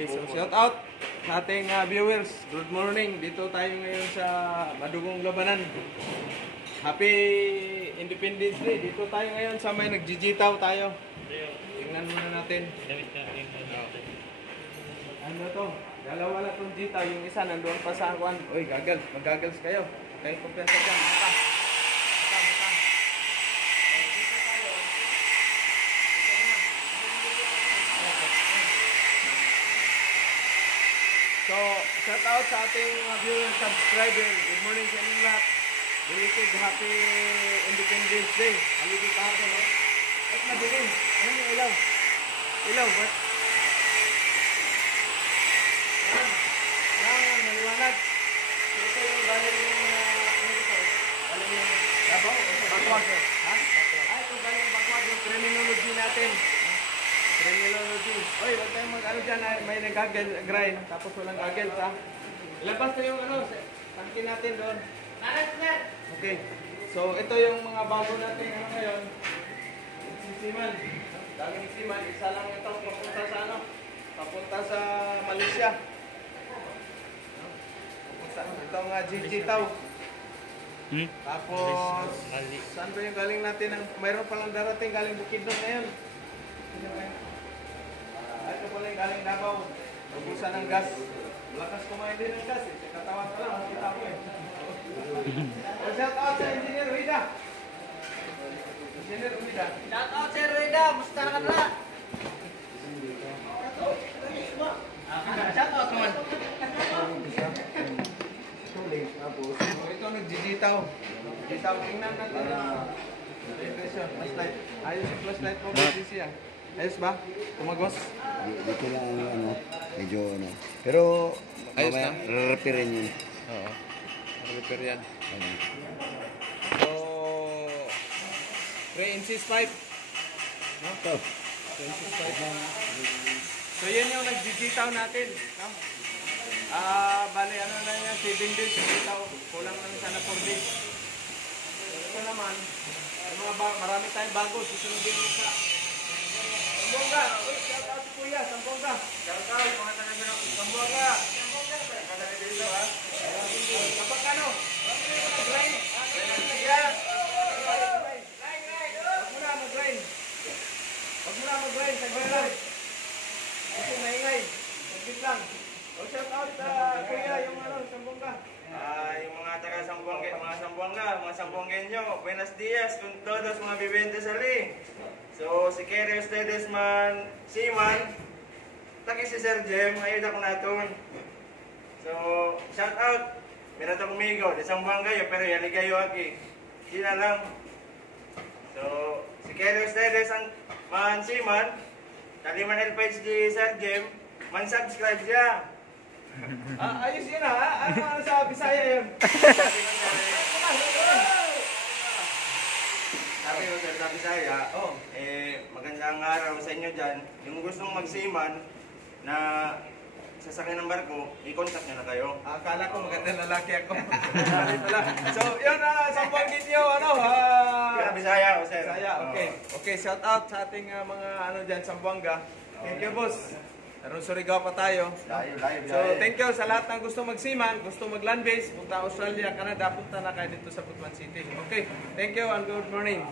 Okay, so shout out sa ating viewers. Good morning. Dito tayo ngayon sa Madugong Labanan. Happy Independence Day. Dito tayo ngayon sa may nagjijitaw tayo. Tingnan muna natin. Ano to? Dalawa na itong jitaw. Yung isa nandoon pa sa akuan. Uy, gagal. Mag-gagals kayo. Kayo kumpiyansa dyan. Mata. So, shout out sa ating viewers, subscriber. Good morning sa inyong lahat. Belated happy Independence Day. Haligi ka ako, no? At madilim. Ano yung ilaw? Ilaw, what? Yan, maliwanag. So, ito yung galing yung, ano ito? Galing yung, labaw? Bakwag. Ha? Ay, ito galing yung bakwag, yung criminology natin. Criminology. Oy, wag tayong mag-ano dyan, may nag-grind, tapos walang gagel, ha? Ilabas na yung ano, tangkin natin doon. Okay. So, ito yung mga bago natin ano ngayon. Sisiman. Galing siman, isa lang ito papunta sa ano? Papunta sa Malaysia. Papunta, ito nga jijitaw. Tapos, saan ba yung galing natin? Mayroon palang darating galing Bukidnon ngayon. Ito pala yung galing Davao. Ubusan ng gas. Malakas kumain din ng gas eh. Katawan ka lang, makita ko eh. Shout out sa Engineer Rida. Engineer Rida. Shout out Sir Rida, musta na ka na? Shout out naman. So ito nagjijitaw. Jitaw, tingnan natin na impression. Flashlight. Ayos yung flashlight mo kasi siya. Ayos ba? Tumagos? Dito lang ano, medyo ano. Pero Ayos mamaya re-repairin yun. Oo. Repair yan. Ayun. So, 3-inches pipe. No? Ito. 3-inches pipe. So, yan yung nagjijitaw natin. No? Bali, ano na yan, 7 days. Jitaw. Kulang lang sana 4 days. So, ito naman, marami tayong bago. Susunodin mo sa Sambonga. Uy, shout out si Kuya, Sambonga. Shout out, mga taga Sambonga. Kada ka dito, ha? Kapag ano? Mag-grind. Yes. Wag mo na mag-grind. Wag mo na mag-grind. Sagay lang. Kasi maingay. Saglit lang. O, shout out Kuya, yung ano, Sambonga. Yung mga taga-Sambonga, mga Sambongenyo, buenos dias con todos mga bibentes ali. So, si Kerry ustedes man, Seaman, taki si Sir Jem, ayuda ko naton. So, shout out, meron to kumigo, di Sambonga yo, pero yaligayo aki. Sina lang. So, si Kerry ustedes ang man, Seaman, taliman el page di Sir Jem, man subscribe siya. Ayos yun ha? Ano sa Bisaya yun? Sabi ko sir, sabi saya, Oh. magandang araw sa inyo dyan. Yung gustong magsiman na sasakyan ng barko, i-contact nyo na kayo. Akala ko magandang lalaki ako. Mali pala. So, yun Sambuangin nyo, ano? Kaya Bisaya o sir? Bisaya, okay. Okay, shout out sa ating mga ano dyan, Sambuanga. Thank you, boss. Meron Surigao pa tayo. So, thank you sa lahat ng gusto magsiman, gusto mag-land base, punta Australia, Canada, punta na kayo dito sa Putman City. Okay, thank you and good morning.